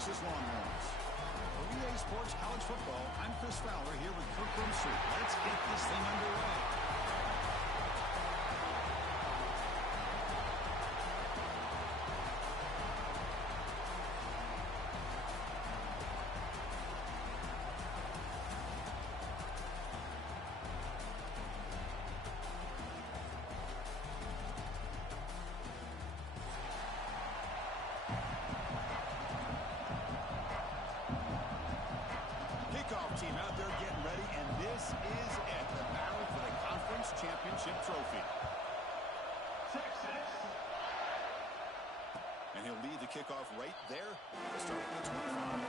Texas Longhorns. For EA Sports College Football, I'm Chris Fowler here with Kirk Herbstreit. Let's get this thing underway. Team out there getting ready, and this is it, the battle for the conference championship trophy. And he'll lead the kickoff right there to start with the 25.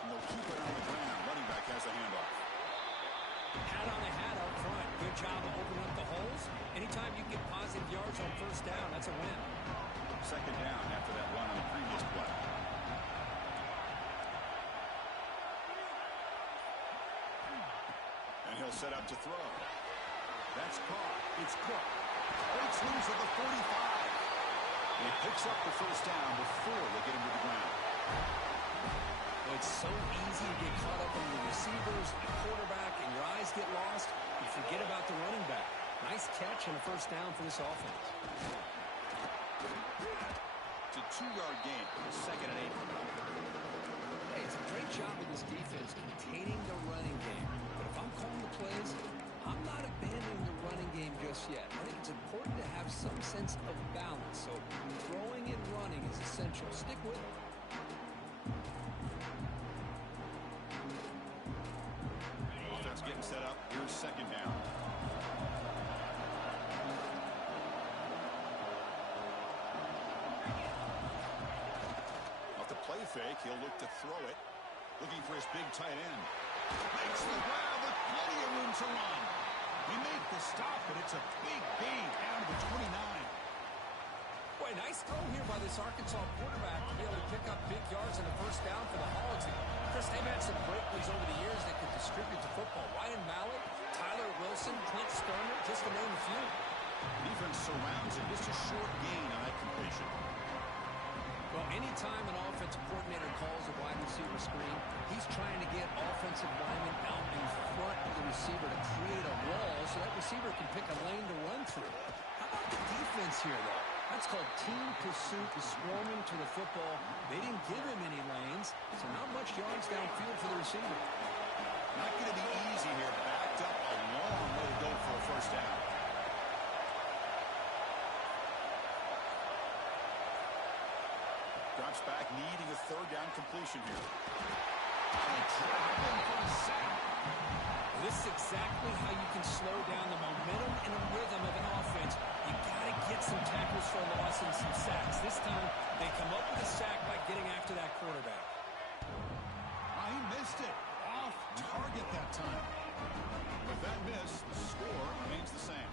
And they'll keep it on the ground. Running back has the handoff. Hat on the hat up front. Good job of opening up the holes. Anytime you get positive yards on first down, that's a win. Second down after that run on the previous play. And he'll set up to throw. That's caught. It's Cook. Breaks loose at the 45. And he picks up the first down before they get him to the ground. It's so easy to get caught up in the receivers, the quarterback, and your eyes get lost. You forget about the running back. Nice catch and a first down for this offense. It's a 2-yard gain. Second and 8. Hey, it's a great job of this defense containing the running game. But if I'm calling the plays, I'm not abandoning the running game just yet. I think it's important to have some sense of balance. So throwing and running is essential. Stick with it. Getting set up. Here's second down. Off the play fake, he'll look to throw it. Looking for his big tight end. Makes the grab with plenty of room to run. He made the stop, but it's a big gain down to the 29. Boy, nice throw here by this Arkansas quarterback to be able to pick up big yards and a first down for the Hogs. Chris, they've had some great ones over the years that could distribute the football. Ryan Mallett, Tyler Wilson, Clint Stoner, just to name a few. Defense surrounds him. Just a short gain on that completion. Well, anytime an offensive coordinator calls a wide receiver screen, he's trying to get offensive linemen out in front of the receiver to create a wall so that receiver can pick a lane to run through. How about the defense here, though? That's called team pursuit, swarming to the football. They didn't give him any lanes, so not much yards downfield for the receiver. Not going to be easy here. Backed up a long way to go for a first down. Drops back, needing a third down completion here. Trapping for a sack. This is exactly how you can slow down the momentum and the rhythm of an offense. You got to get some tackles for a loss and some sacks. This time, they come up with a sack by getting after that quarterback. He missed it. Off target that time. With that miss, the score remains the same.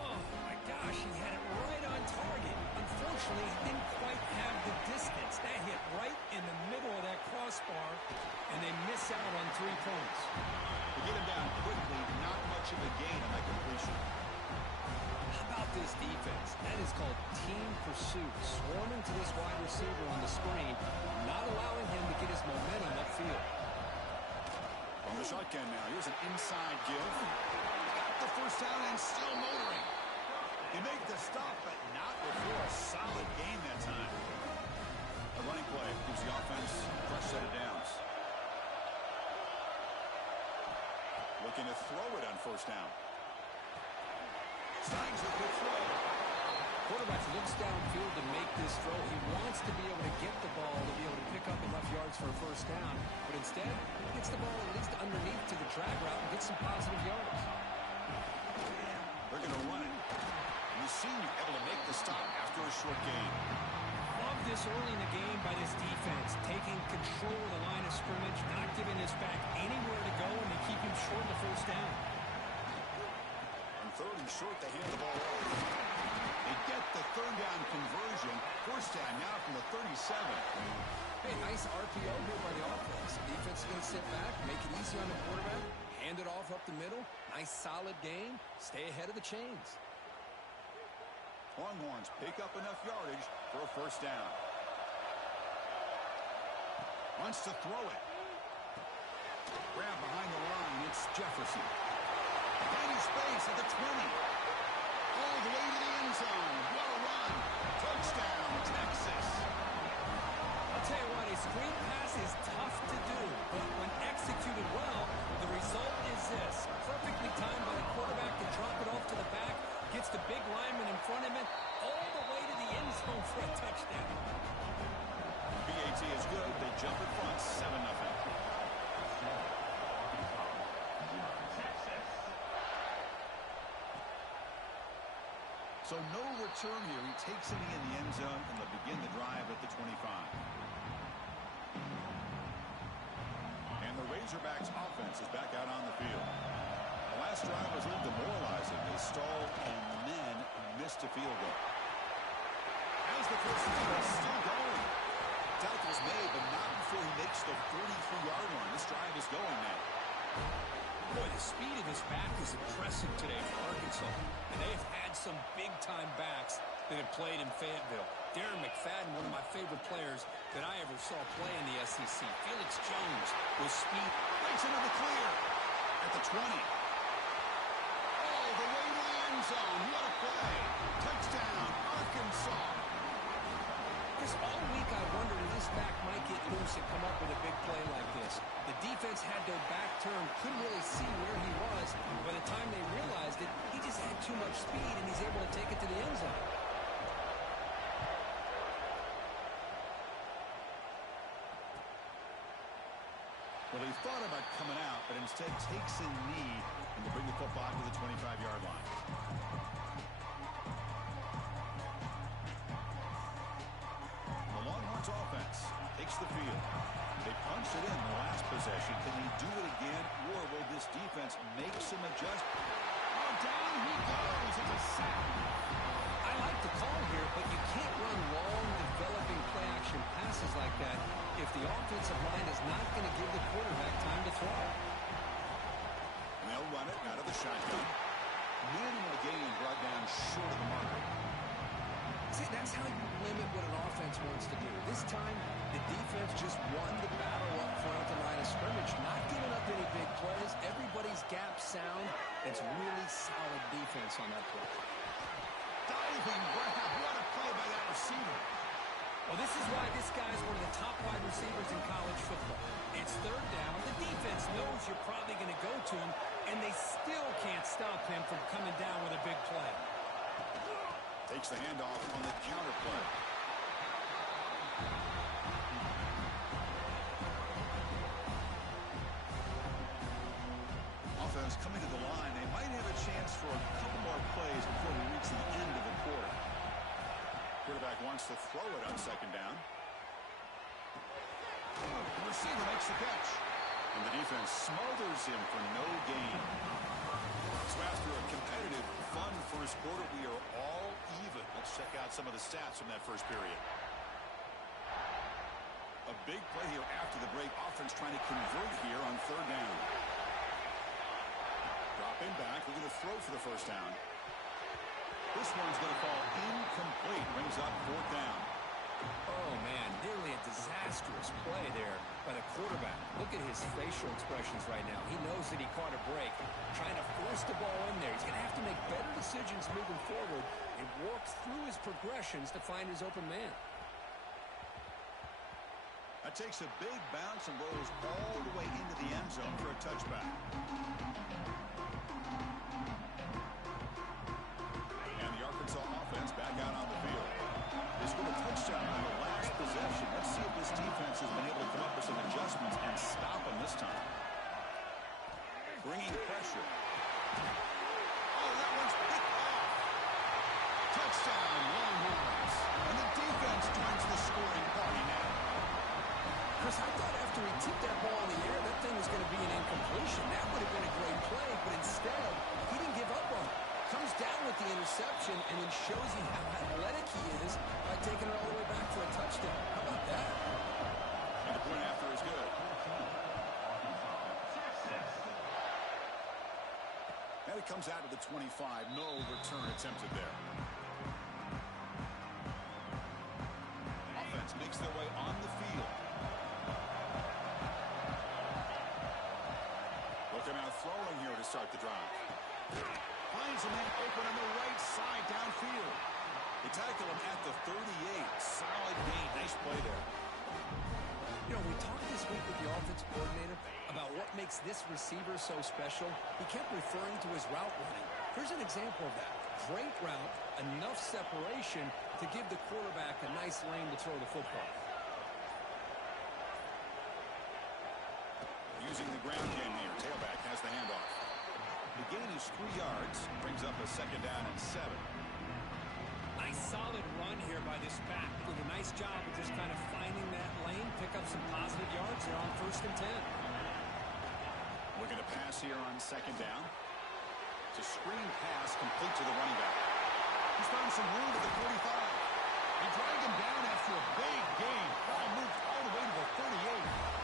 Oh, my gosh, he had it right on target. Unfortunately, he didn't quite have the distance. That hit right in the middle of that crossbar, and they miss out on 3 points. To get him down quickly, not much of a gain on that completion. How about this defense? That is called team pursuit. Swarming to this wide receiver on the screen, not allowing him to get his momentum upfield. On the shotgun now, here's an inside give. Got the first down and still motoring. He made the stop, but not before a solid gain that time. A running play gives the offense a fresh set of downs. Looking to throw it on first down. Signs a good throw. Quarterback looks downfield to make this throw. He wants to be able to get the ball to be able to pick up enough yards for a first down. But instead, he gets the ball at least underneath to the drag route and gets some positive yards. They're going to run it. And the senior able to make the stop after a short gain. Love this early in the game by this defense. Taking control of the line of scrimmage, not giving this back anywhere to go, and they keep him short of the first down. On third and short, they hand the ball off. They get the third down conversion. First down now from the 37. Hey, nice RPO here by the offense. the middle. Nice, solid game. Stay ahead of the chains. Longhorns pick up enough yardage for a first down. Wants to throw it. Grab behind the line. It's Jefferson. Finding space at the 20. All the way to the end zone. What a run. Touchdown, Texas. I'll tell you what, a screen pass is tough to do, but when executed well, the result is this. Perfectly timed by the quarterback to drop it off to the back, gets the big lineman in front of him, all the way to the end zone for a touchdown. BAT is good. They jump in front, 7-0. So no return here. He takes it in the end zone, and they'll begin the drive at the 25. And the Razorbacks offense is back out on the field. The last drive was a little demoralizing. They stalled and then missed a field goal. As the first down is still going. Tackle was made, but not before he makes the 43-yard line. This drive is going now. Boy, the speed of this back is impressive today for Arkansas. And they have had some big-time backs that have played in Fayetteville. Darren McFadden, one of my favorite players that I ever saw play in the SEC. Felix Jones with speed. Makes it in the clear at the 20. All the way to the end zone. What a play. Touchdown, Arkansas. Because all week I wondered if this back might get loose and come up with a big play like this. The defense had their back turned, couldn't really see where he was. By the time they realized it, he just had too much speed, and he's able to take it to the end zone. Well, he thought about coming out, but instead takes a knee and will bring the football to the 25-yard line. The Longhorns offense takes the field. They punched it in the last possession. Can they do it again, or will this defense make some adjustments? Oh, down he goes. It's a sack. I like the call here, but you can't run long, developing play-action passes like that if the offensive line is not going to give the quarterback time to throw. And they'll run it out of the shotgun. Minimal gain brought down short of the marker. See, that's how you limit what an offense wants to do. This time, the defense just won the battle up front at the line of scrimmage, not giving up any big plays. Everybody's gap sound. It's really solid defense on that play. Diving grab. What a play by that receiver. Well, this is why this guy's one of the top wide receivers in college football. It's third down. The defense knows you're probably going to go to him, and they still can't stop him from coming down with a big play. Takes the handoff on the counter play. Offense coming to the line. They might have a chance for a couple more plays before we reach the end of the quarter. Quarterback wants to throw it on second down. The receiver makes the catch. And the defense smothers him for no gain. So after a competitive, fun first quarter, we are all even. Let's check out some of the stats from that first period. A big play here after the break. Offense trying to convert here on third down. Dropping back. We're going to throw for the first down. This one's going to fall incomplete. Brings up fourth down. Oh, man, nearly a disastrous play there by the quarterback. Look at his facial expressions right now. He knows that he caught a break, trying to force the ball in there. He's going to have to make better decisions moving forward and work through his progressions to find his open man. That takes a big bounce and rolls all the way into the end zone for a touchback. And the Arkansas offense back out on the field. They scored a touchdown on the last possession. Let's see if this defense has been able to come up with some adjustments and stop them this time. Bringing pressure. Oh, that one's picked off. Touchdown, Longhorns. And the defense joins the scoring party now. Chris, I thought after he tipped that ball in the air, that thing was going to be an incompletion. That would have been a great play, but instead, he didn't give up on it. Comes down with the interception and then shows you how athletic he is by taking it all the way back for a touchdown. How about that? And the point after is good. Play comes out of the 25. No return attempted there. Offense makes their way on the field. Looking out throwing here to start the drive. Finds a man open on the right side downfield. They tackle him at the 38. Solid gain. Nice play there. You know, we talked this week with the offensive coordinator about what makes this receiver so special. He kept referring to his route running. Here's an example of that. Great route, enough separation to give the quarterback a nice lane to throw the football. Using the ground game here. Tailback has the handoff. The gain is 3 yards. Brings up a 2nd down and 7. Nice solid run here by this back. Did a nice job of just kind of finding that lane, pick up some positive yards there on 1st and 10. Looking to pass here on 2nd down. It's a screen pass complete to the running back. He's found some room at the 45. He dragged him down after a big gain. Ball moved all the way to the 38.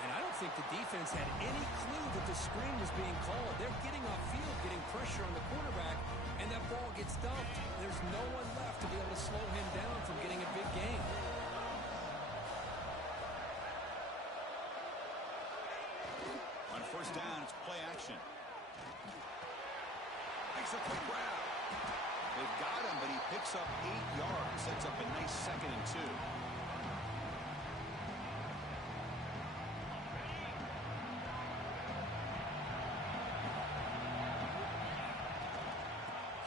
And I don't think the defense had any clue that the screen was being called. They're getting off field, getting pressure on the quarterback, and that ball gets dumped. There's no one left to be able to slow him down from getting a big gain. On 1st down, it's play action. Makes a quick grab. They've got him, but he picks up 8 yards. Sets up a nice 2nd and 2.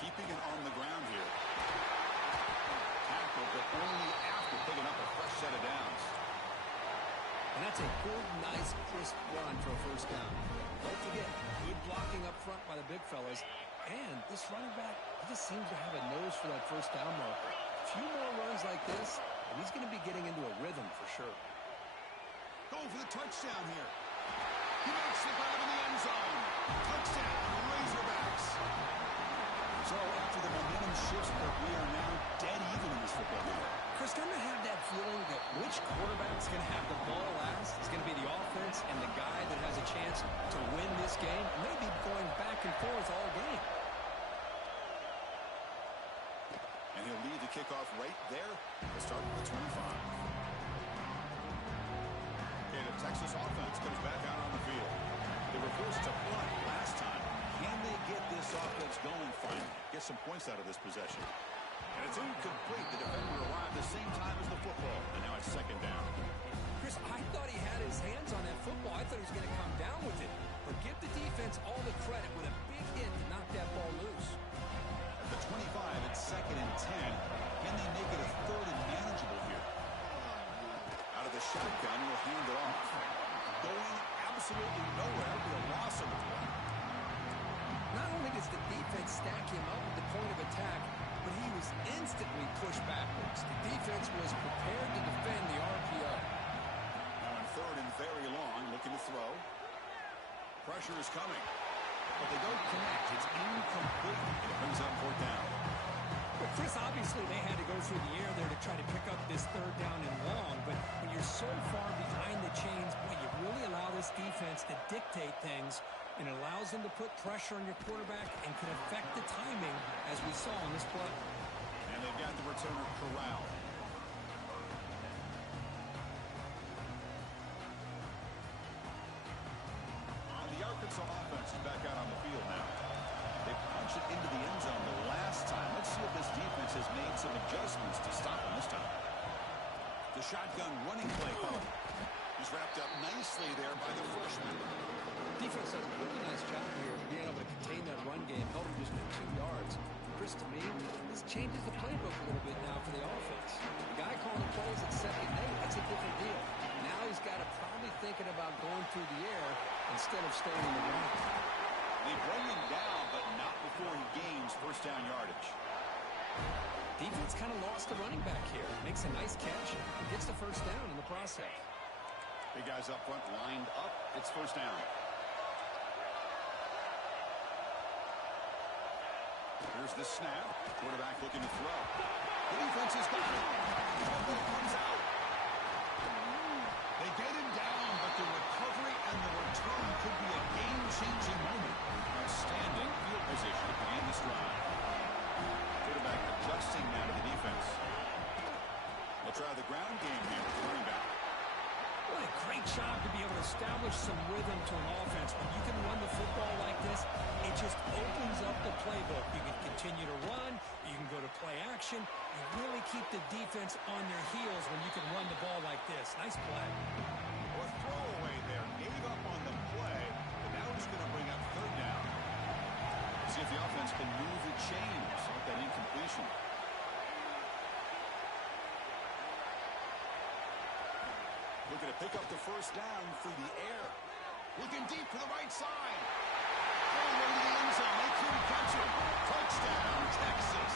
Keeping it on the ground here. Tackle, but only after picking up a fresh set of downs. And that's a good, nice, crisp run for a 1st down. Don't forget, good blocking up front by the big fellas. And this running back, he just seems to have a nose for that 1st down marker. A few more runs like this, and he's going to be getting into a rhythm for sure. Going for the touchdown here. He makes the grab in the end zone. Touchdown, Razorbacks. So after the momentum shifts, we are now dead even in this football game. Chris, don't I have that feeling that which quarterback's going to have the ball last is going to be the offense and the guy that has a chance to win this game? Maybe going back and forth all game. And he'll lead the kickoff right there. We'll start with the 25. Okay, the Texas offense comes back out on the field. They were forced to punt last time. Can they get this offense going finally? Get some points out of this possession. And it's incomplete. The defender arrived the same time as the football. And now it's 2nd down. Chris, I thought he had his hands on that football. I thought he was going to come down with it. But give the defense all the credit with a big hit to knock that ball loose. At the 25, it's 2nd and 10. Can they make it a 3rd and manageable here? Out of the shotgun, he'll hand it off. Going absolutely nowhere. It'll be a loss of the play. Not only does the defense stack him up at the point of attack, but he was instantly pushed backwards. The defense was prepared to defend the RPO. Now on 3rd and very long, looking to throw. Pressure is coming. But they don't connect. It's incomplete. And it brings up 4th down. Well, Chris, obviously they had to go through the air there to try to pick up this 3rd down and long. But when you're so far behind the chains, boy, you really allow this defense to dictate things. And it allows them to put pressure on your quarterback and can affect the timing, as we saw on this play. And they've got the returner corralled. The Arkansas offense is back out on the field now. They punched it into the end zone the last time. Let's see if this defense has made some adjustments to stop them this time. The shotgun running play coming. He's wrapped up nicely there by the freshman. Defense does a really nice job here of being able to contain that run game, held him just to 2 yards. Chris, to me, this changes the playbook a little bit now for the offense. The guy calling the plays at 2nd and 8, that's a different deal. Now he's got to probably thinking about going through the air instead of staying in the run. They bring him down, but not before he gains 1st down yardage. Defense kind of lost the running back here. Makes a nice catch and gets the 1st down in the process. Big guys up front lined up. It's 1st down. Here's the snap. Quarterback looking to throw. The defense has got it. It comes out. They get him down, but the recovery and the return could be a game-changing moment. Outstanding Great job to be able to establish some rhythm to an offense. When you can run the football like this, it just opens up the playbook. You can continue to run. You can go to play action. You really keep the defense on their heels when you can run the ball like this. Nice play. Well, a throwaway there. Gave up on the play, and now he's going to bring up third down. See if the offense can move the chains with that incompletion. Looking to pick up the first down through the air. Looking deep to the right side. Going into the end zone. They couldn't catch him. Touchdown, Texas.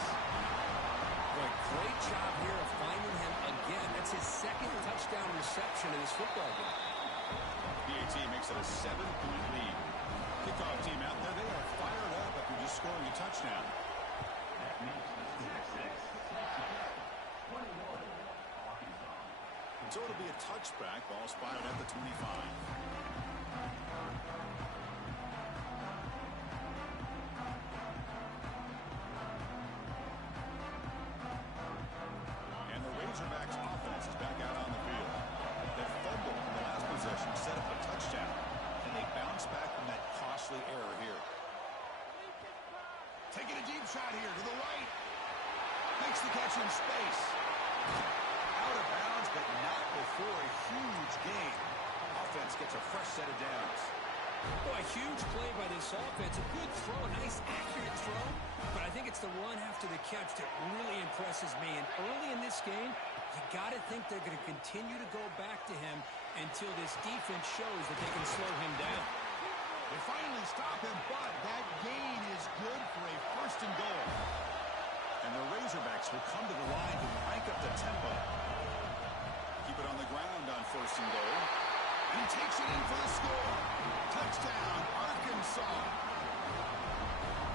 Boy, great job here of finding him again. That's his second touchdown reception in this football game. PAT makes it a 7-point lead. Kickoff team out there. They are fired up after just scoring a touchdown. So it'll be a touchback. Ball spotted at the 25. And the Razorbacks offense is back out on the field. That fumble in the last possession set up a touchdown. And they bounce back from that costly error here. Taking a deep shot here to the right. Makes the catch in space. Out of bounds, but not before a huge gain. Offense gets a fresh set of downs. Boy, a huge play by this offense. A good throw, a nice, accurate throw. But I think it's the run after the catch that really impresses me. And early in this game, you got to think they're going to continue to go back to him until this defense shows that they can slow him down. They finally stop him, but that gain is good for a first and goal. And the Razorbacks will come to the line to crank up the tempo. Keep it on the ground on first and goal. And he takes it in for the score. Touchdown, Arkansas.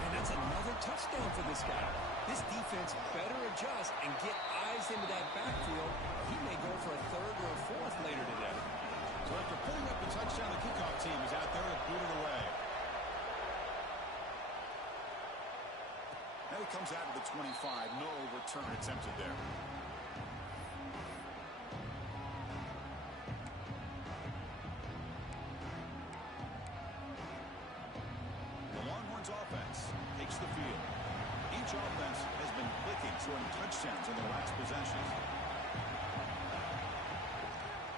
And that's another touchdown for this guy. This defense better adjust and get eyes into that backfield. He may go for a third or a fourth later today. So after putting up the touchdown, the kickoff team is out there to boot it away. Now he comes out to the 25. No return attempted there. The Longhorns offense takes the field. Each offense has been clicking, scoring touchdowns in their last possessions.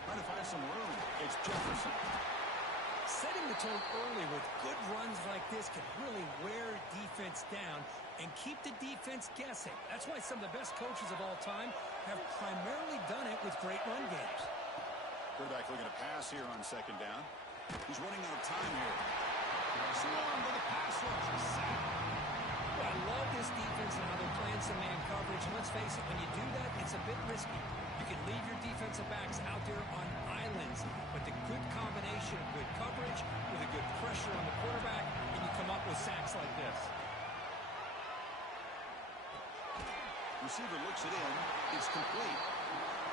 Trying to find some room. It's Jefferson. Setting the tone early with good runs like this can really wear defense down and keep the defense guessing. That's why some of the best coaches of all time have primarily done it with great run games. Quarterback looking to pass here on second down. He's running out of time here. Swarm to the pass rush. Sack. Well, I love this defense and how they're playing some man coverage. And let's face it, when you do that, it's a bit risky. You can leave your defensive backs out there on islands, but the good combination of good coverage with a good pressure on the quarterback, and you come up with sacks like this. Receiver looks it in. It's complete.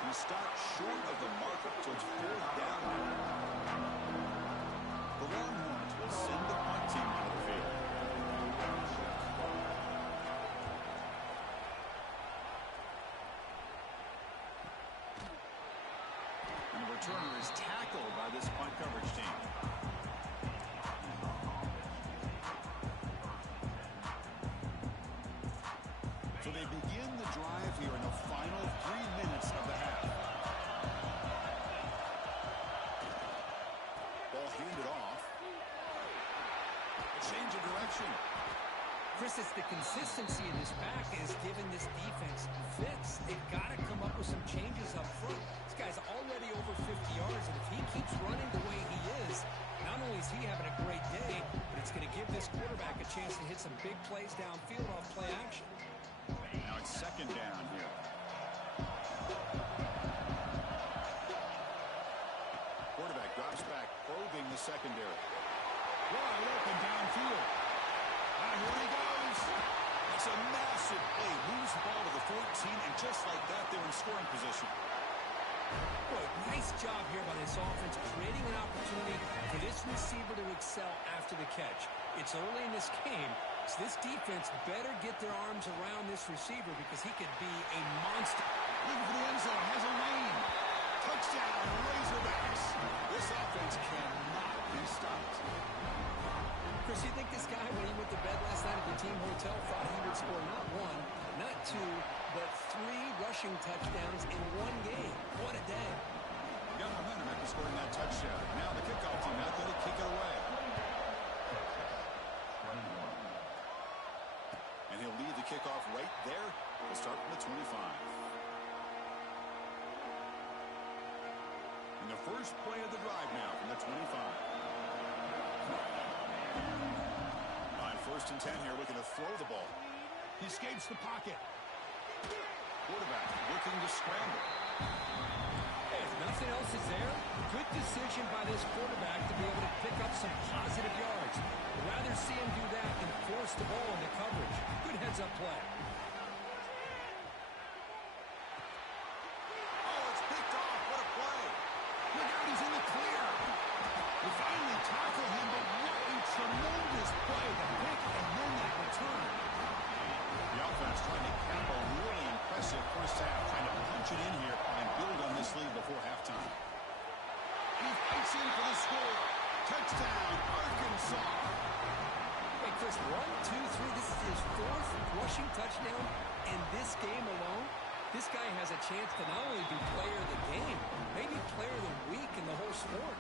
He stopped short of the marker, so it's fourth down. The Longhorns will send the punt team onto the field. And the returner is tackled by this punt coverage team. So they begin the drive here in the final 3 minutes of the half. Ball handed off. A change of direction. Chris, it's the consistency in this back is giving this defense fits. They've got to come up with some changes up front. This guy's already over 50 yards, and if he keeps running the way he is, not only is he having a great day, but it's going to give this quarterback a chance to hit some big plays downfield off play action. Now it's second down here. Quarterback drops back, probing the secondary. Wide open downfield. Here he goes. It's a massive play. Moves the ball to the 14, and just like that, they're in scoring position. Boy, nice job here by this offense, creating an opportunity for this receiver to excel after the catch. It's early in this game, so this defense better get their arms around this receiver because he could be a monster. Looking for the end zone, has a lane. Touchdown, Razorbacks. rushing touchdowns in one game. What a day. Got momentum after scoring that touchdown. Now the kickoff team out there to kick it away. And he'll lead the kickoff right there. We'll start from the 25. And the first play of the drive now from the 25. On 1st and 10 here, looking to throw the ball. He escapes the pocket. Quarterback looking to scramble. Hey, if nothing else is there, good decision by this quarterback to be able to pick up some positive yards. I'd rather see him do that than force the ball into coverage. Good heads-up play. Oh, it's picked off. What a play. Look out, he's in the clear. They finally tackle him, but what a tremendous play. The pick and then that return. The offense trying to cap a really impressive first half, trying to punch it in here and build on this lead before halftime. And he fights in for the score. Touchdown, Arkansas. Hey, Chris, 1, 2, 3. This is his 4th rushing touchdown in this game alone. This guy has a chance to not only be player of the game, maybe player of the week in the whole sport.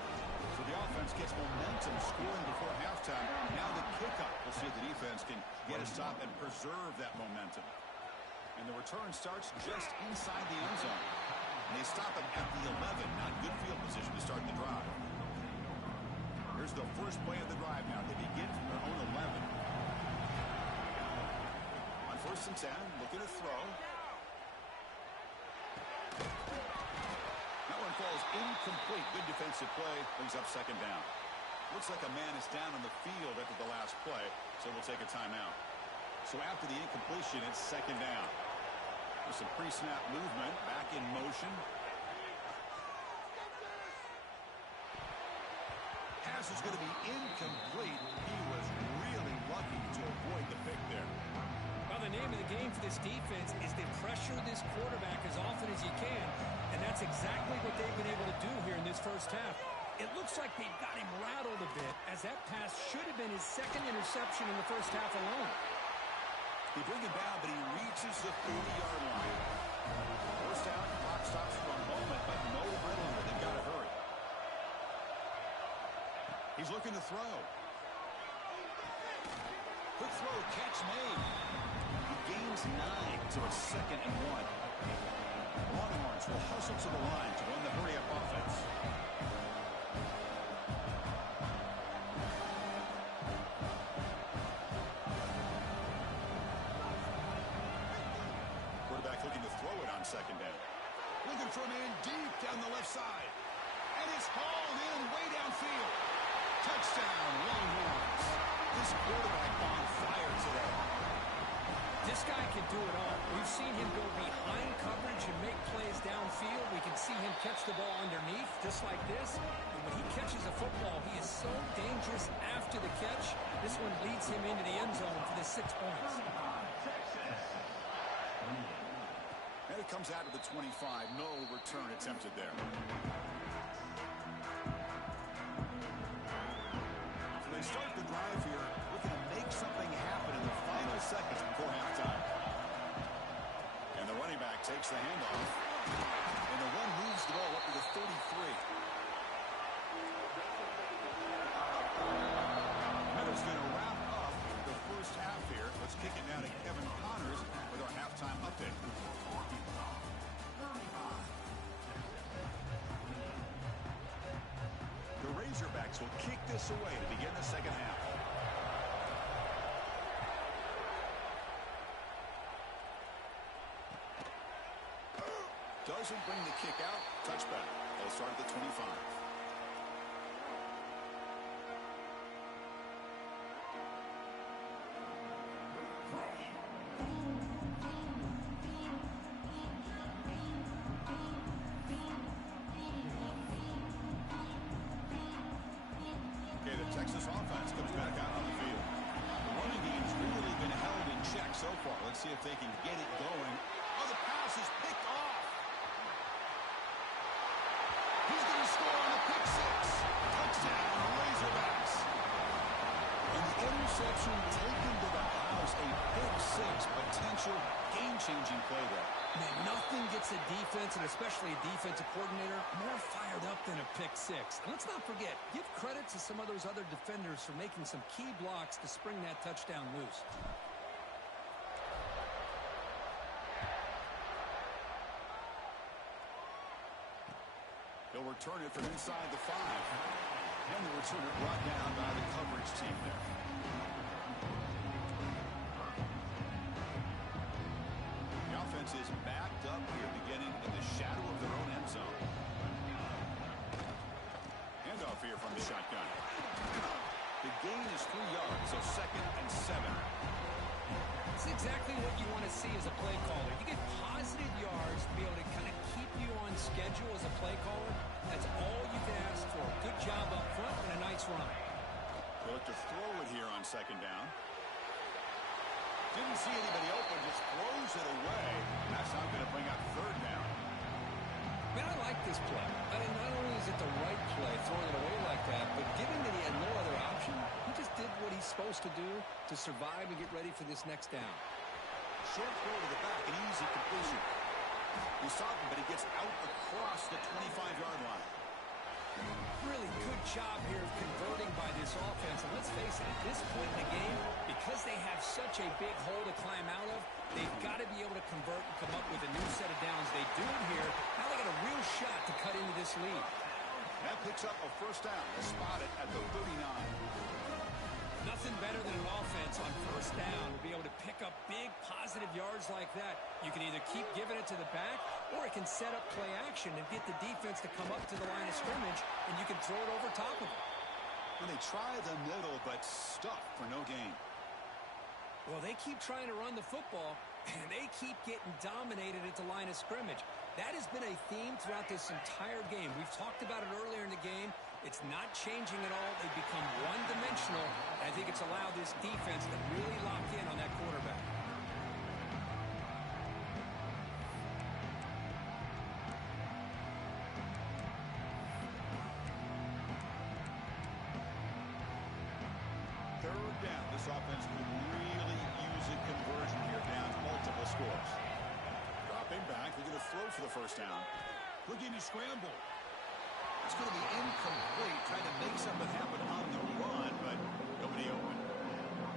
So the offense gets momentum scoring before halftime. Now the kickoff. We'll see if the defense can get a stop and preserve that momentum. And the return starts just inside the end zone. And they stop him at the 11. Not good field position to start the drive. Here's the first play of the drive now. They begin from their own 11. On 1st and 10, looking to throw. That one falls incomplete. Good defensive play. Brings up 2nd down. Looks like a man is down on the field after the last play, so we'll take a timeout. So after the incompletion, it's 2nd down. With some pre-snap movement, back in motion. Pass is going to be incomplete. He was really lucky to avoid the pick there. Well, the name of the game for this defense is to pressure this quarterback as often as you can, and that's exactly what they've been able to do here in this first half. It looks like they've got him rattled a bit, as that pass should have been his 2nd interception in the first half alone. They bring him down, but he reaches the 40-yard line. First down, clock stops for a moment, but no huddle here. They've got to hurry. He's looking to throw. Quick throw, catch made. He gains 9, so it's 2nd and 1. Longhorns will hustle to the line to run the hurry-up offense. Looking to throw it on 2nd down. Looking for a man deep down the left side. And it's hauled in way downfield. Touchdown, Longhorns. This quarterback on fire today. This guy can do it all. We've seen him go behind coverage and make plays downfield. We can see him catch the ball underneath, just like this. And when he catches a football, he is so dangerous after the catch. This one leads him into the end zone for the 6 points. And it comes out of the 25. No return attempted there. So they start the drive here, looking to make something happen in the final seconds before halftime. And the running back takes the handoff. And the run moves the ball up to the 33. That is going to wrap up the first half here. Let's kick it down to Kevin Connors with our halftime update. The Razorbacks will kick this away to begin the second half. Doesn't bring the kick out. Touchback. They'll start at the 25. Texas offense comes back out on the field. The running game's really been held in check so far. Let's see if they can get it going. Oh, the pass is picked off. He's going to score on the pick 6. Touchdown, Razorbacks. And the interception taken to the house. A pick 6 potential game-changing play there. Man, nothing gets a defense, and especially a defensive coordinator, more fired up than a pick six. And let's not forget, give credit to some of those other defenders for making some key blocks to spring that touchdown loose. He'll return it from inside the 5. And the returner brought down by the coverage team there. The offense is backed up here, beginning in the shadow of their own end zone. Handoff here from the shotgun. The gain is 3 yards, so 2nd and 7. It's exactly what you want to see as a play caller. You get positive yards to be able to kind of keep you on schedule as a play caller. That's all you can ask for. Good job up front and a nice run. They look to throw it here on 2nd down. Didn't see anybody open, just throws it away. That's not going to bring up 3rd down. Man, I like this play. I mean, not only is it the right play, throwing it away like that, but given that he had no other option, he just did what he's supposed to do to survive and get ready for this next down. Short throw to the back, an easy completion. He saw him, but he gets out across the 25-yard line. Really good job here of converting by this offense. And let's face it, at this point in the game, because they have such a big hole to climb out of, they've got to be able to convert and come up with a new set of downs. They do it here. Now they got a real shot to cut into this lead. That picks up a 1st down. They spot it at the 39. Nothing better than an offense on 1st down to be able to pick up big positive yards like that. You can either keep giving it to the back, or it can set up play action and get the defense to come up to the line of scrimmage, and you can throw it over top of it. Well, they try the middle, but stuck for no gain. Well, they keep trying to run the football, and they keep getting dominated at the line of scrimmage. That has been a theme throughout this entire game. We've talked about it earlier in the game. It's not changing at all. They've become one-dimensional. I think it's allowed this defense to really lock in on that quarterback. Third down. This offense could really use a conversion here, down multiple scores. Dropping back. They're going to throw for the 1st down. Looking to scramble. It's going to be incomplete, trying to make something happen on the run, but nobody open.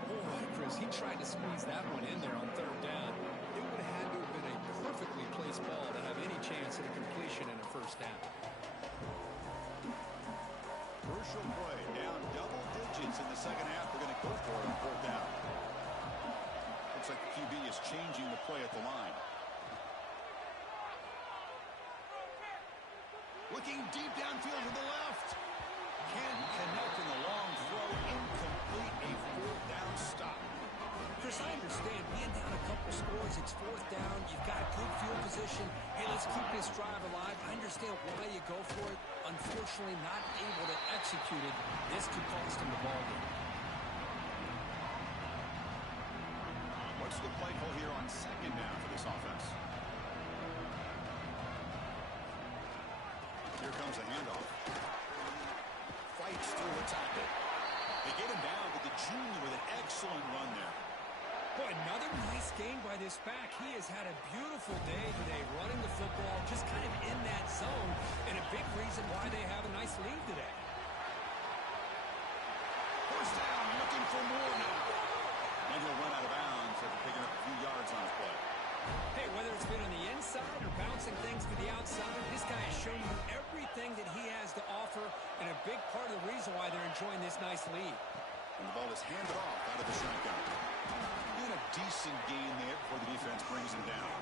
Boy, Chris, he tried to squeeze that one in there on 3rd down. It would have had to have been a perfectly placed ball to have any chance at a completion and a 1st down. Crucial play, down double digits in the 2nd half. They're going to go for it on 4th down. Looks like the QB is changing the play at the line. Looking deep downfield to the left. Can't connect in the long throw. Incomplete. A 4th down stop. Chris, I understand being down a couple scores, it's 4th down. You've got good field position. Hey, let's keep this drive alive. I understand why you go for it. Unfortunately, not able to execute it. This could cost him the ball game. What's the play call here on 2nd down for this offense? Here comes a handoff. Fights through a tackle. They get him down, but the junior with an excellent run there. Boy, another nice game by this back. He has had a beautiful day today running the football, just kind of in that zone, and a big reason why they have a nice lead today. 1st down, looking for more now. And he'll run out of bounds after picking up a few yards on his play. Hey, whether it's been on the inside or bouncing things to the outside, this guy has shown you everything that he has to offer, and a big part of the reason why they're enjoying this nice lead. And the ball is handed off out of the shotgun. Doing a decent gain there before the defense brings him down.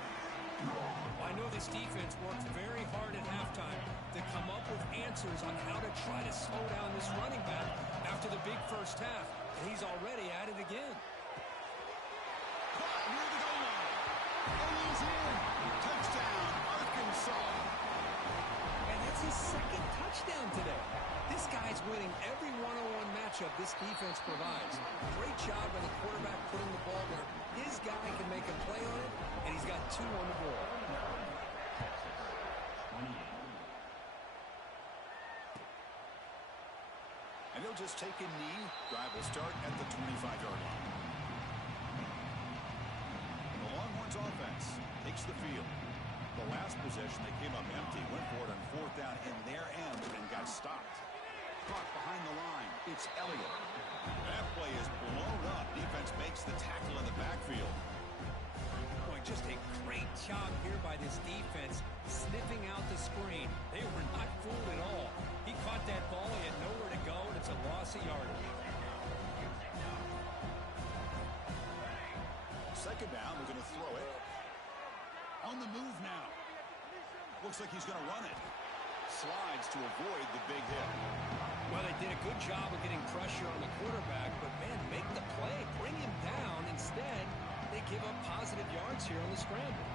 Well, I know this defense worked very hard at halftime to come up with answers on how to try to slow down this running back after the big 1st half. And he's already at it again. Caught near the goal line. And he's in. Touchdown, Arkansas. And that's his 2nd touchdown today. This guy's winning every one-on-one matchup this defense provides. Great job by the quarterback putting the ball where his guy can make a play on it, and he's got 2 on the board. And he'll just take a knee. Drive will start at the 25-yard line. The Longhorns offense offense takes the field. The last possession, they came up empty, went for it on fourth down in their end and got stopped. Caught behind the line. It's Elliott. That play is blown up. Defense makes the tackle in the backfield. Boy, just a great job here by this defense, sniffing out the screen. They were not fooled at all. He caught that ball. He had nowhere to go, and it's a loss of yardage. Second down, they're going to throw it. On the move now. Looks like he's going to run it. Slides to avoid the big hit. Well, they did a good job of getting pressure on the quarterback, but, man, make the play. Bring him down. Instead, they give up positive yards here on the scramble.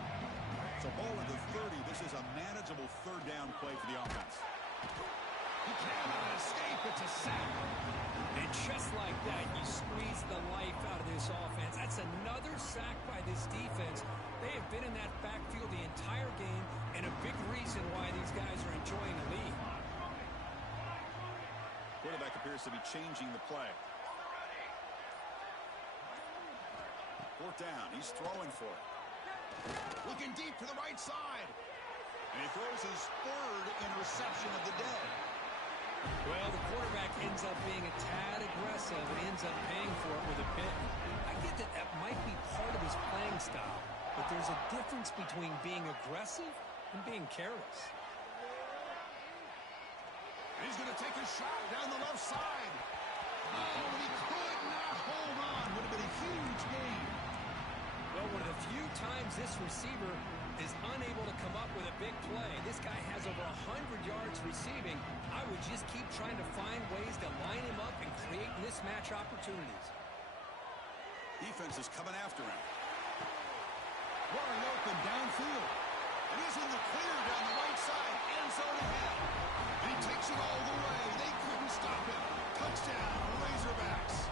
So ball at the 30. This is a manageable third down play for the offense. He cannot escape. It's a sack. And just like that, you squeeze the life out of this offense. That's another sack by this defense. They have been in that backfield the entire game, and a big reason why these guys are enjoying the lead. Quarterback appears to be changing the play. Fourth down. He's throwing for it. Looking deep to the right side. And he throws his third interception of the day. Well, the quarterback ends up being a tad aggressive and ends up paying for it with a pick. I get that that might be part of his playing style, but there's a difference between being aggressive and being careless. And he's going to take a shot down the left side. Oh, and he could not hold on. Would have been a huge gain. Well, one of the few times this receiver is unable to come up with a big play. This guy has over 100 yards receiving. I would just keep trying to find ways to line him up and create mismatch opportunities. Defense is coming after him. Wide open downfield. And he's in the clear down the right side. End zone ahead. And he takes it all the way. They couldn't stop him. Touchdown, Razorbacks.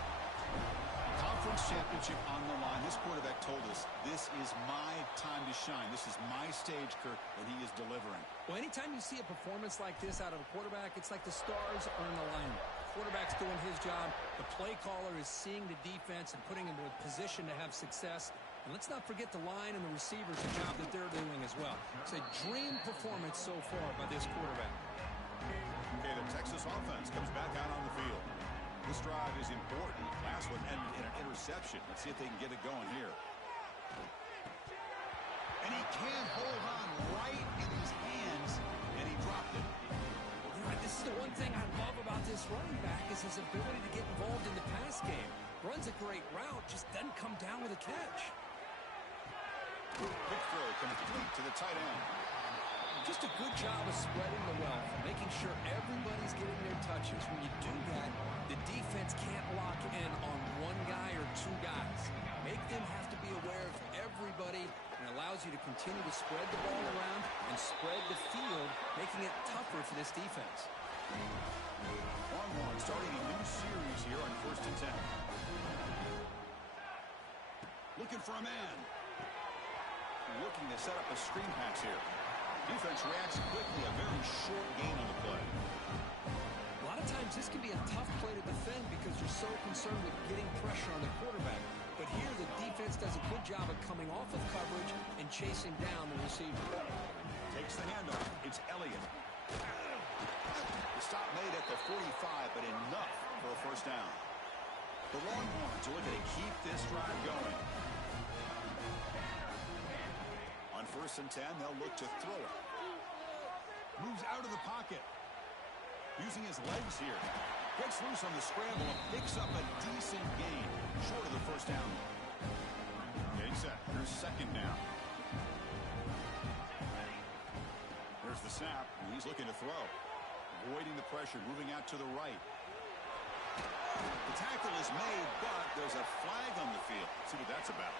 Conference championship on the line. This quarterback told us, this is my time to shine. This is my stage, Kirk, and he is delivering. Well, anytime you see a performance like this out of a quarterback, it's like the stars are in alignment. The quarterback's doing his job. The play caller is seeing the defense and putting him in a position to have success. And let's not forget the line and the receivers, the job that they're doing as well. It's a dream performance so far by this quarterback. Okay, the Texas offense comes back out on the field. This drive is important. Last one ended in an interception. Let's see if they can get it going here. And he can't hold on right in his hands, and he dropped it. Right, this is the one thing I love about this running back is his ability to get involved in the pass game. Runs a great route, just doesn't come down with a catch. Big throw complete to the tight end. Just a good job of spreading the wealth, making sure everybody's getting their touches. When you do that, the defense can't lock in on one guy or two guys. Make them have to be aware of everybody, and allows you to continue to spread the ball around and spread the field, making it tougher for this defense. Longhorn starting a new series here on 1st and 10. Looking for a man. Looking to set up a screen pass here. Defense reacts quickly. A very short gain on the play. A lot of times this can be a tough play to defend because you're so concerned with getting pressure on the quarterback. But here the defense does a good job of coming off of coverage and chasing down the receiver. Takes the handoff. It's Elliott. The stop made at the 45, but enough for a first down. The Longhorns are looking to keep this drive going. On 1st and 10, they'll look to throw it. Moves out of the pocket. Using his legs here. Gets loose on the scramble and picks up a decent gain. Short of the first down. Getting set. Here's second down. There's the snap, and he's looking to throw. Avoiding the pressure, moving out to the right. The tackle is made, but there's a flag on the field. Let's see what that's about.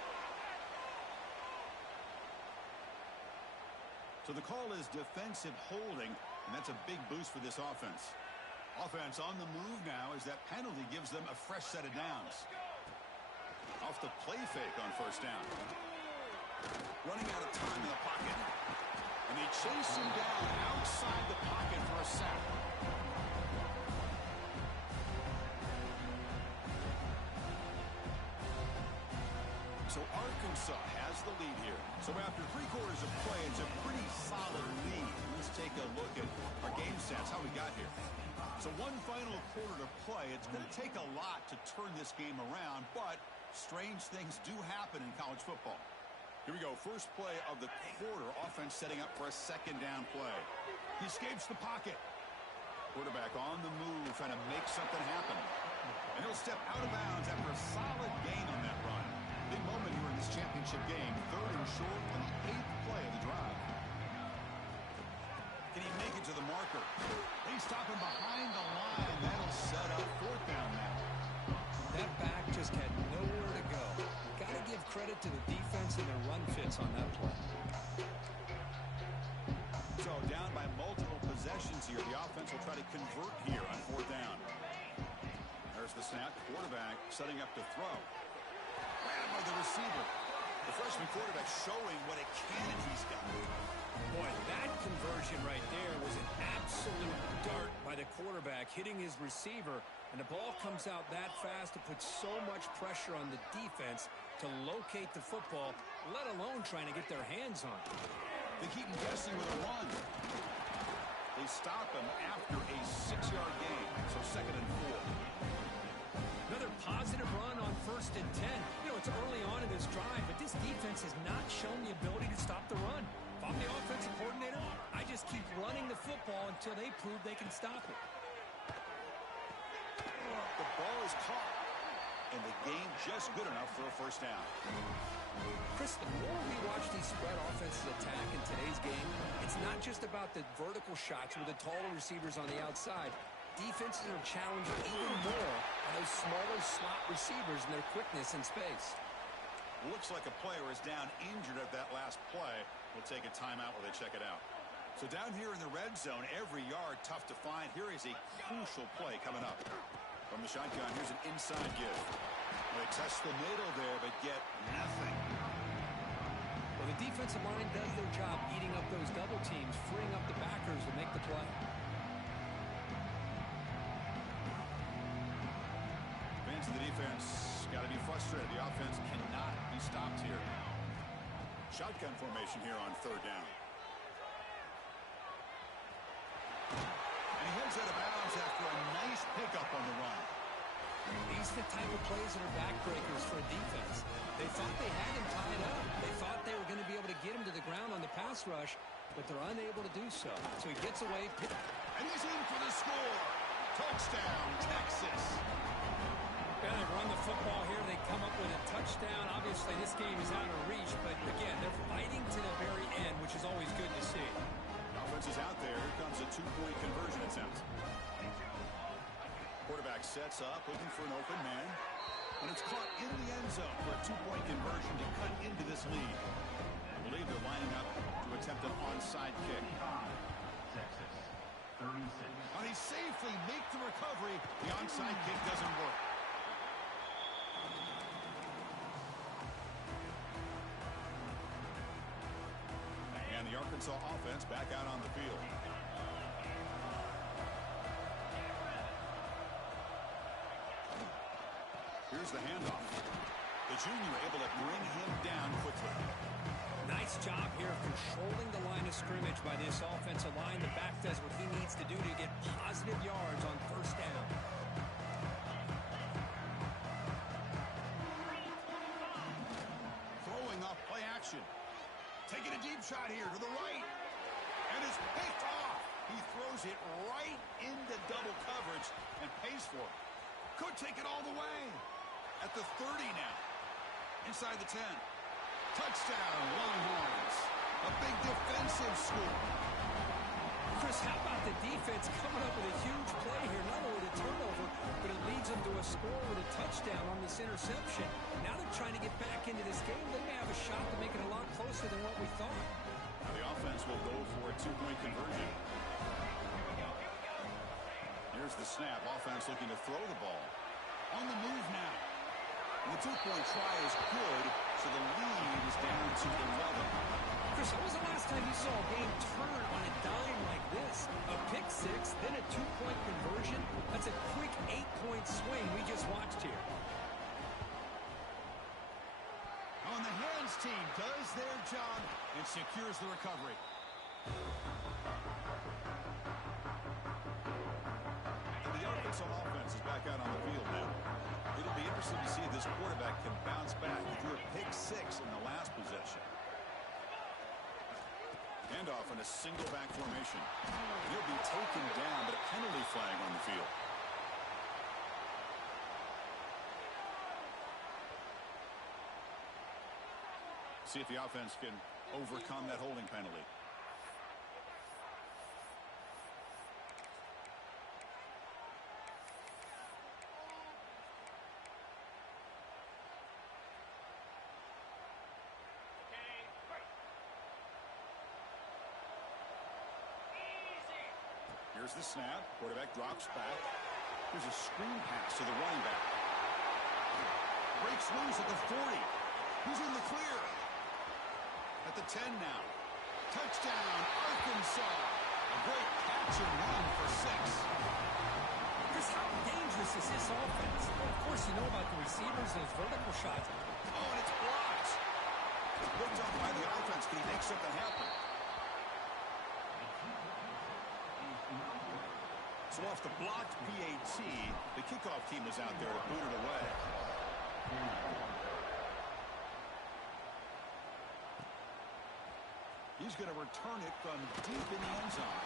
So the call is defensive holding, and that's a big boost for this offense. Offense on the move now as that penalty gives them a fresh set of downs. Off the play fake on first down. Running out of time in the pocket. And they chase him down outside the pocket for a sack. So Arkansas has the lead here. So after 3 quarters of play, it's a pretty solid lead. Let's take a look at our game stats, how we got here. So one final quarter to play. It's going to take a lot to turn this game around, but strange things do happen in college football. Here we go. First play of the quarter. Offense setting up for a 2nd down play. He escapes the pocket. Quarterback on the move, trying to make something happen. And he'll step out of bounds after a solid gain on that run. Big moment here in this championship game. 3rd and short on the 8th play of the drive. Can he make it to the marker? They stop him behind the line. That'll set up 4th down now. That back just had nowhere to go. Got to give credit to the defense and their run fits on that play. So down by multiple possessions here. The offense will try to convert here on 4th down. There's the snap. Quarterback setting up to throw. Grabbed by the receiver. The freshman quarterback showing what a cannon he's got. Boy, that conversion right there was an absolute dart by the quarterback hitting his receiver, and the ball comes out that fast to put so much pressure on the defense to locate the football, let alone trying to get their hands on it. They keep him guessing with a run. They stop him after a 6-yard gain, so 2nd and 4. Another positive run on 1st and 10. You know, it's early on in this drive, but this defense has not shown the ability to stop the run. If I'm the offensive coordinator, I just keep running the football until they prove they can stop it. The ball is caught, and the game just good enough for a 1st down. Chris, the more we watch these spread offenses attack in today's game, it's not just about the vertical shots with the taller receivers on the outside. Defenses are challenged even more by those smaller slot receivers and their quickness in space. Looks like a player is down injured at that last play. We'll take a timeout while they check it out. So down here in the red zone, every yard tough to find. Here is a crucial play coming up. From the shotgun, here's an inside give. They test the middle there, but get nothing. Well, the defensive line does their job eating up those double teams, freeing up the backers to make the play. Fans of the defense got to be frustrated. The offense cannot be stopped here. Shotgun formation here on 3rd down. And he heads out of bounds after a nice pickup on the run. These are the type of plays that are backbreakers for a defense. They thought they had him tied up. They thought they were going to be able to get him to the ground on the pass rush, but they're unable to do so. So he gets away. And he's in for the score. Touchdown, Texas. Yeah, they run the football here. They come up with a touchdown. Obviously, this game is out of reach, but again, they're fighting to the very end, which is always good to see. The offense is out there. Here comes a 2-point conversion attempt. Quarterback sets up, looking for an open man. And it's caught in the end zone for a 2-point conversion to cut into this lead. I believe they're lining up to attempt an onside kick. Texas, 36. But he safely makes the recovery. The onside kick doesn't work. And the Arkansas offense back out on the field. Here's the handoff. The junior able to bring him down quickly. Nice job here of controlling the line of scrimmage by this offensive line. The back does what he needs to do to get positive yards on 1st down. Throwing off play action. Taking a deep shot here to the right. And it's picked off. He throws it right into double coverage and pays for it. Could take it all the way. At the 30 now. Inside the 10. Touchdown, Longhorns. A big defensive score. Chris, how about the defense coming up with a huge play here? Not only the turnover, but it leads them to a score with a touchdown on this interception. Now they're trying to get back into this game. They may have a shot to make it a lot closer than what we thought. Now the offense will go for a 2-point conversion. Here's the snap. Offense looking to throw the ball. On the move now. And the 2-point try is good, so the lead is down to 11. Chris, when was the last time you saw a game turn on a dime like this? A pick six, then a 2-point conversion? That's a quick 8-point swing we just watched here. On secures the recovery. And the Arkansas offense is back out on the field now. It'll be interesting to see if this quarterback can bounce back. He threw a pick-6 in the last possession. Handoff in a single back formation. He'll be taken down, but a penalty flag on the field. See if the offense can overcome that holding penalty. Here's the snap. Quarterback drops back. Here's a screen pass to the running back. Breaks loose at the 40. He's in the clear. At the 10 now. Touchdown, Arkansas. A great catch and run for 6. Chris, how dangerous is this offense? Well, of course, you know about the receivers and his vertical shots. Oh, and it's blocked. It's picked up by the offense. Can he make something happen? So off the blocked PAT, the kickoff team was out there to boot it away. He's going to return it from deep in the end zone.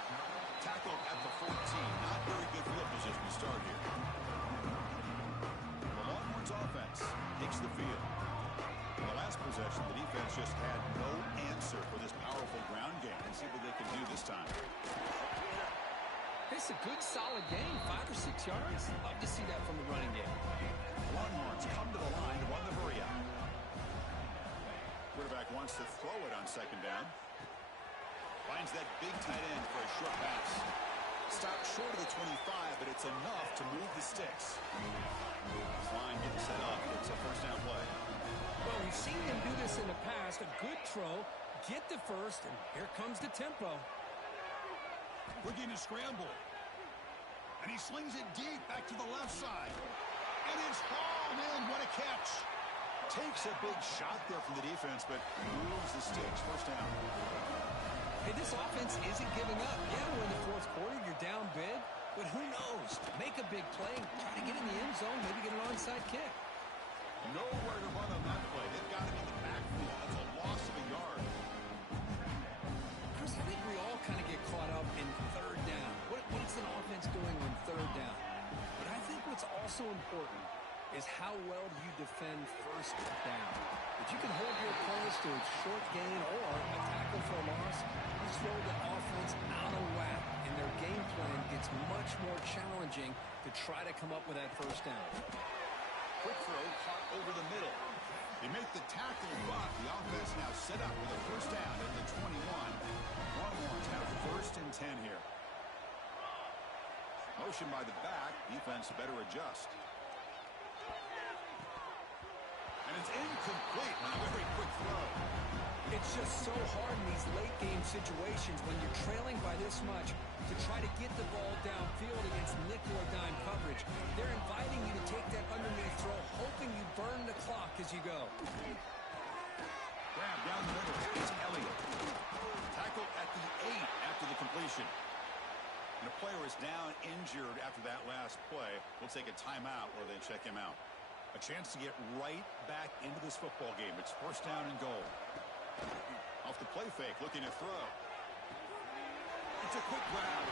Tackled at the 14. Not very good field position to start here. The Longhorns offense takes the field. In the last possession, the defense just had no answer for this powerful ground game. Let's see what they can do this time. It's a good, solid game, 5 or 6 yards. Love to see that from the running game. Longhorns come to the line to run the hurry out. Quarterback wants to throw it on second down. Finds that big tight end for a short pass. Stopped short of the 25, but it's enough to move the sticks. This line getting set up. It's a first down play. Well, we've seen him do this in the past. A good throw, get the first, and here comes the tempo. Looking to scramble. And he slings it deep back to the left side. And it's hauled in. What a catch. Takes a big shot there from the defense, but moves the sticks. First down. Hey, this offense isn't giving up. Yeah, we're in the fourth quarter. You're down big. But who knows? Make a big play. Try to get in the end zone. Maybe get an onside kick. Nowhere to run on that play. They've got him in the backfield. That's a loss of a yard. Chris, I think we all kind of get caught up in third down. What's an offense doing on third down? But I think what's also important is how well do you defend first down. If you can hold your opponents to a short gain or a tackle for a loss, you throw the offense out of whack, and their game plan gets much more challenging to try to come up with that first down. Quick throw caught over the middle. They make the tackle, but the offense now set up with a first down at the 21. Longhorns have first and 10 here. Motion by the back. Defense better adjust. And it's incomplete on a very quick throw. It's just so hard in these late-game situations when you're trailing by this much to try to get the ball downfield against nickel or dime coverage. They're inviting you to take that underneath throw, hoping you burn the clock as you go. Grab down the middle. It's Elliott. Tackle at the 8 after the completion. And a player is down injured after that last play. We'll take a timeout or they check him out. A chance to get right back into this football game. It's first down and goal. Off the play fake, looking to throw. It's a quick grab.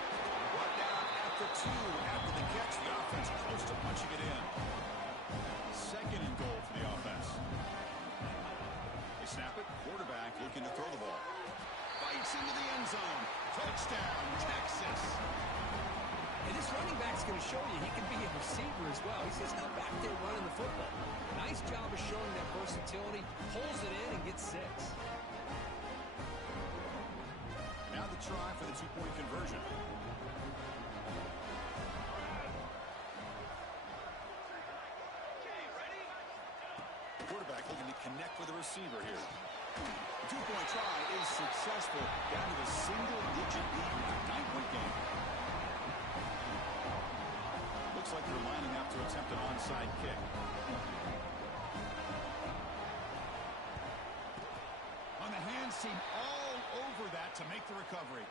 Brought down at the 2 after the catch. The offense close to punching it in. Second and goal for the offense. They snap it. Quarterback looking to throw the ball. Bites into the end zone. Touchdown, Texas. And this running back's going to show you he can be a receiver as well. He's not back there running the football. Nice job of showing that versatility. Pulls it in and gets 6. Now the try for the two-point conversion. Quarterback looking to connect with the receiver here. The two-point try is successful. Down to a single-digit lead with a 9-point game. Looks like they're lining up to attempt an onside kick. On the hands team all over that to make the recovery.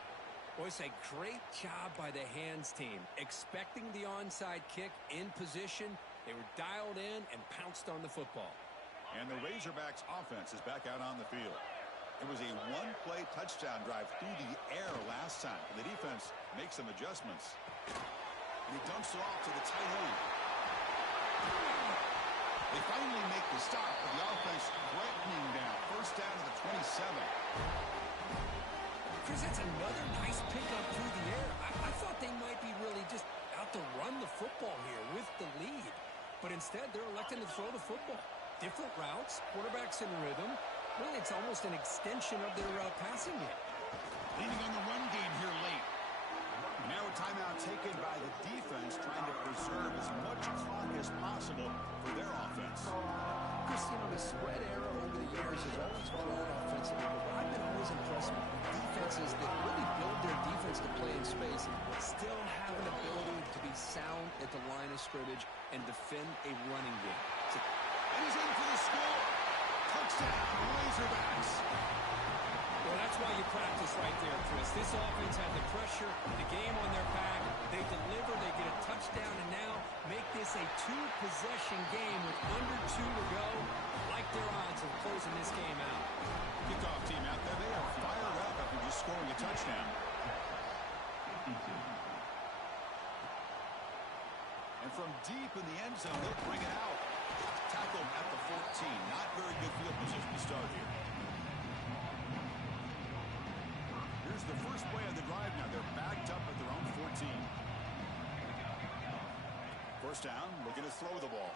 Well, it's a great job by the hands team. Expecting the onside kick in position, they were dialed in and pounced on the football. And the Razorbacks offense is back out on the field. It was a one-play touchdown drive through the air last time. The defense makes some adjustments. And he dumps it off to the tight end. They finally make the stop, but the offense threatening down. First down to the 27. Chris, that's another nice pickup through the air. I thought they might be really just out to run the football here with the lead. But instead, they're electing to throw the football. Different routes, quarterbacks in rhythm. Really, it's almost an extension of their passing game. Leaning on the run game here late. Now a timeout taken by the defense, trying to preserve as much clock as possible for their offense. Chris, the spread era over the years has always grown offensively, but I've been always impressed with defenses that really build their defense to play in space and still have an ability to be sound at the line of scrimmage and defend a running game. And he's in for the score. Touchdown, Razorbacks. Well, that's why you practice right there, Chris. This offense had the pressure, the game on their back. They deliver, they get a touchdown, and now make this a two-possession game with under 2 to go. Like their odds of closing this game out. Kickoff team out there. They are fired up after just scoring a touchdown. And from deep in the end zone, they'll bring it out. Tackled at the 14. Not very good field position to start here. Here's the first play of the drive now. They're backed up at their own 14. First down, looking to throw the ball.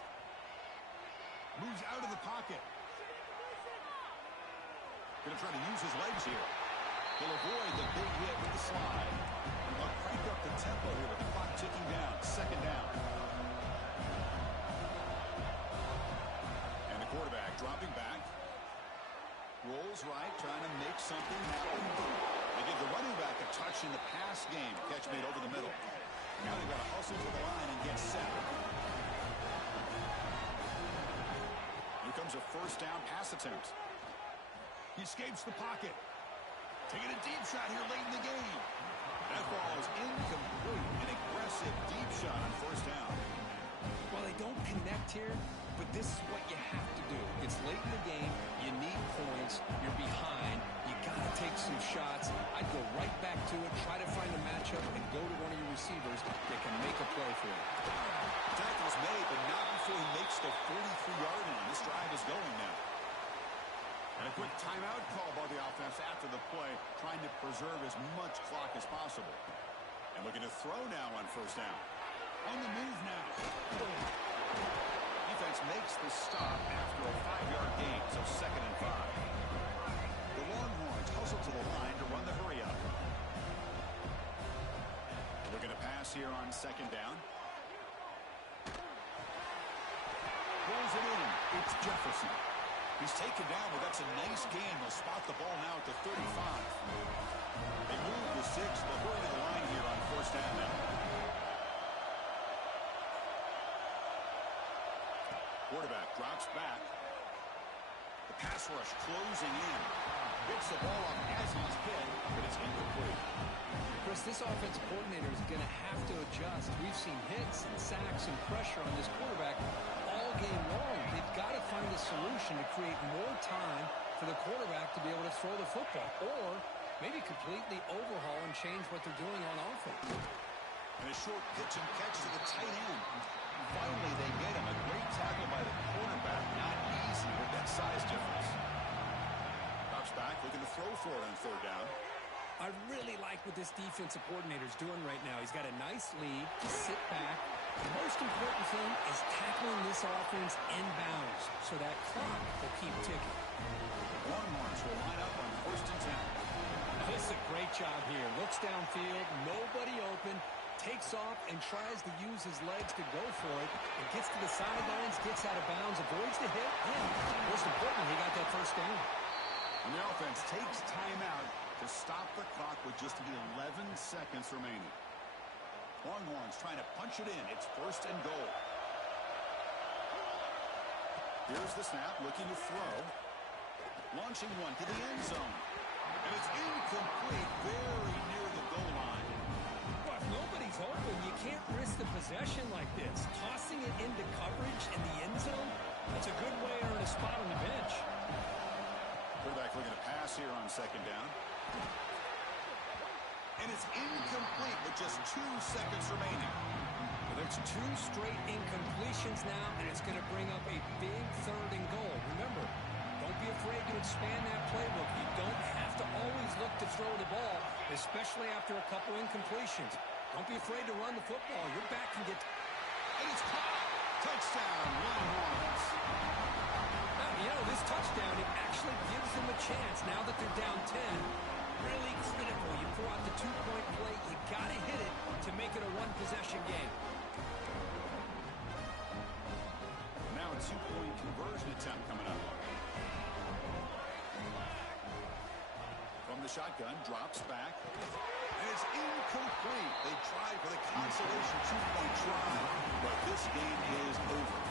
Moves out of the pocket. Going to try to use his legs here. He'll avoid the big hit with the slide. They'll crank up the tempo here with the clock ticking down. Second down. And the quarterback dropping back. Rolls right, trying to make something happen. They give the running back a touch in the pass game. Catch made over the middle. Now they've got to hustle to the line and get set. Here comes a first down pass attempt. He escapes the pocket. Taking a deep shot here late in the game. That ball is incomplete. An aggressive deep shot on first down. Well, they don't connect here, but this is what you have to do. It's late in the game. You need points. You're behind. You got to take some shots. I'd go right back to it, try to find a matchup, and go to one of your receivers that can make a play for you. Tackle's made, but not before he makes the 43-yard line. This drive is going now. And a quick timeout call by the offense after the play, trying to preserve as much clock as possible. And looking to throw now on first down. On the move now. Defense makes the stop after a 5-yard gain, so 2nd and 5. The Longhorns hustle to the line to run the hurry up. Looking to pass here on 2nd down. Rolls it in. It's Jefferson. He's taken down, but that's a nice gain. They'll spot the ball now at the 35. They move the 6. They'll hurry to the line here on first down now. Quarterback drops back. The pass rush closing in. Gets the ball up as he's hit, but it's incomplete. Chris, this offensive coordinator is going to have to adjust. We've seen hits and sacks and pressure on this quarterback all game long. They've got to find a solution to create more time for the quarterback to be able to throw the football, or maybe completely overhaul and change what they're doing on offense. And a short pitch and catch to the tight end. Finally, they get him. A great tackle by the quarterback. Not easy with that size difference. Drops back, looking to throw for it on third down. I really like what this defensive coordinator is doing right now. He's got a nice lead to sit back. The most important thing is tackling this offense inbounds so that clock will keep ticking. Longhorns will line up on 1st and 10. This is a great job here. Looks downfield, nobody open, takes off and tries to use his legs to go for it. And gets to the sidelines, gets out of bounds, avoids the hit, and most importantly, he got that first down. And the offense takes timeout to stop the clock with just 11 seconds remaining. Longhorns trying to punch it in. It's 1st and goal. Here's the snap, looking to throw. Launching one to the end zone. And And it's incomplete, very near the goal line. Well, if nobody's open, you can't risk the possession like this. Tossing it into coverage in the end zone, that's a good way to earn a spot on the bench. Quarterback looking to pass here on second down. And it's incomplete with just 2 seconds remaining. Well, there's 2 straight incompletions now, and it's going to bring up a big 3rd and goal. Remember, don't be afraid to expand that playbook. You don't have to always look to throw the ball, especially after a couple incompletions. Don't be afraid to run the football. Your back can get... And it's caught. Touchdown, Longhorns. You know, this touchdown, it actually gives them a chance now that they're down 10. Really critical. You throw out the 2-point play. You got to hit it to make it a 1-possession game. Now a 2-point conversion attempt coming up. From the shotgun, drops back. And it's incomplete. They tried for the consolation 2-point try, but this game is over.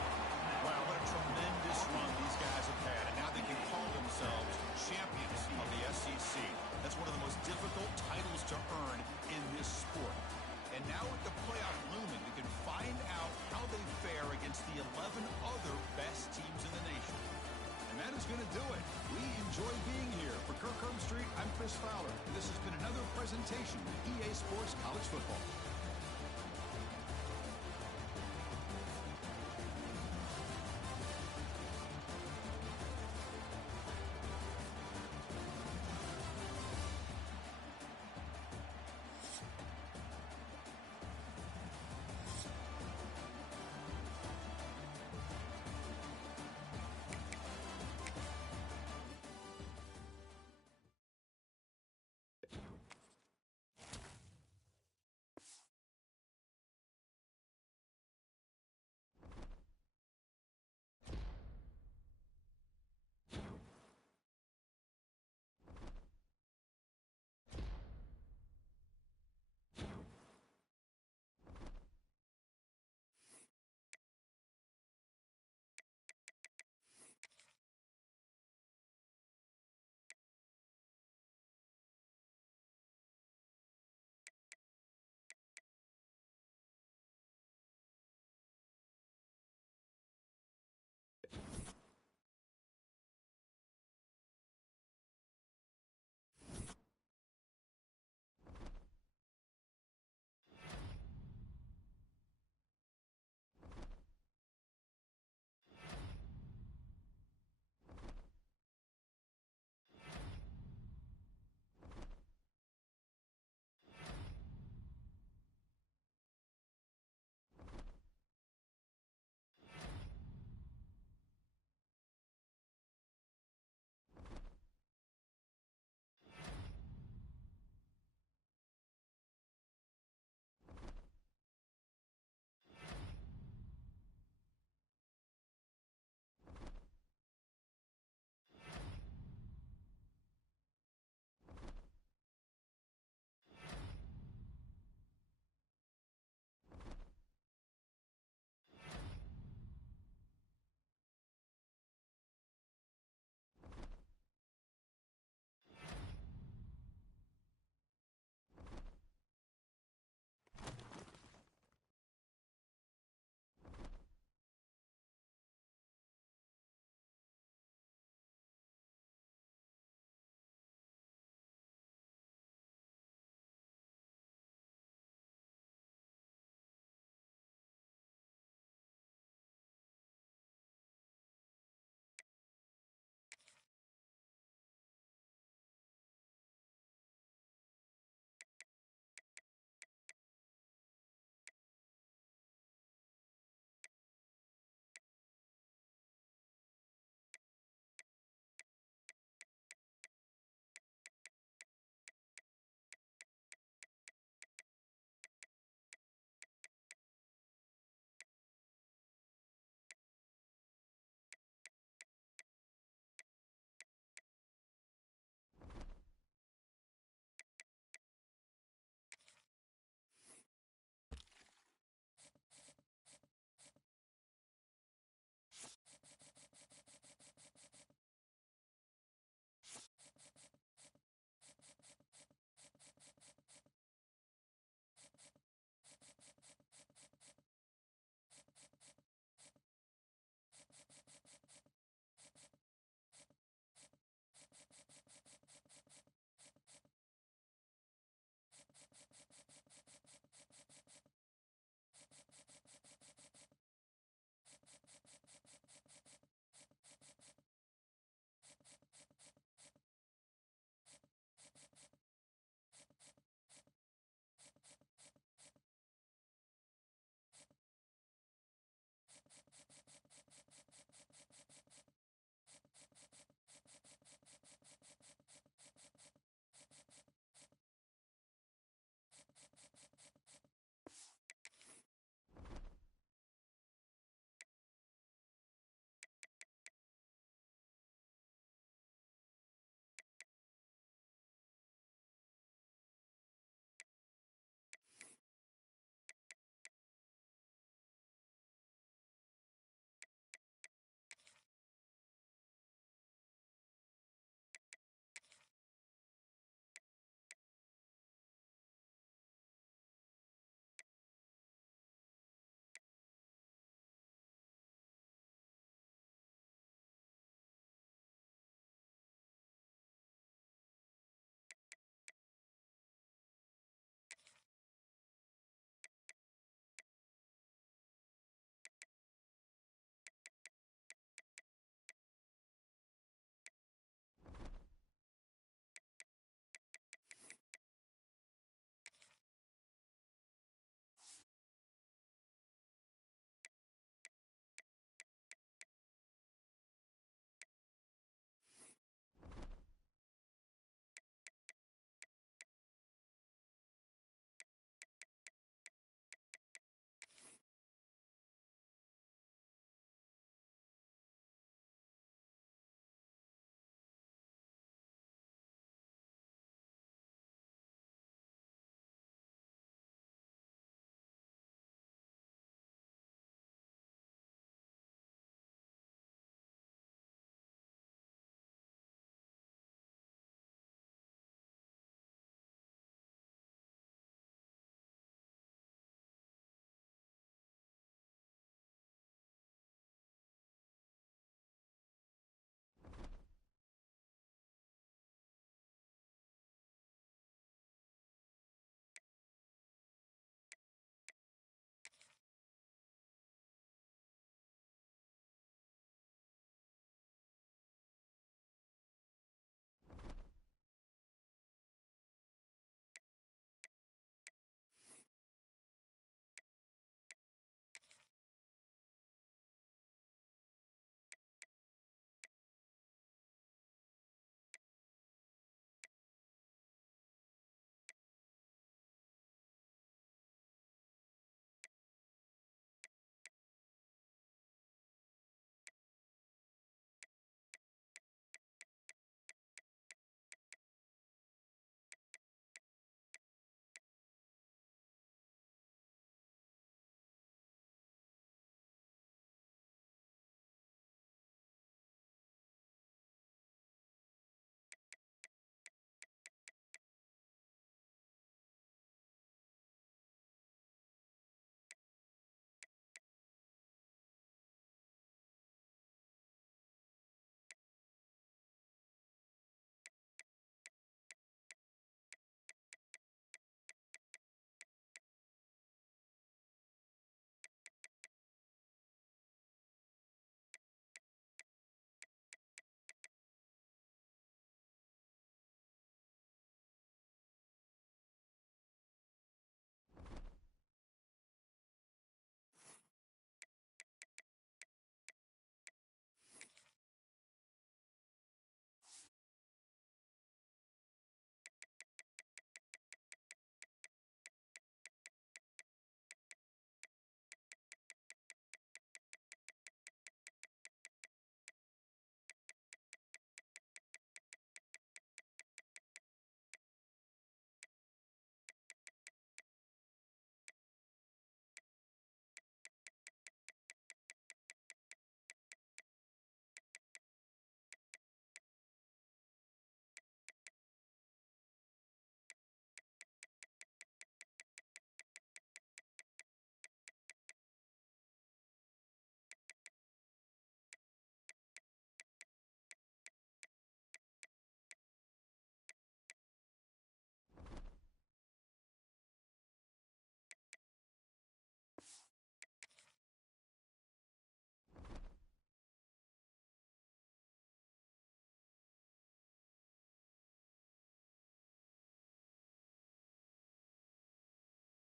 Wow, what a tremendous run these guys have had, and now they can call themselves champions of the SEC. That's one of the most difficult titles to earn in this sport. And now with the playoff looming, we can find out how they fare against the 11 other best teams in the nation. And that is going to do it. We enjoy being here. For Kirk Herbstreit, I'm Chris Fowler. And this has been another presentation of EA Sports College Football.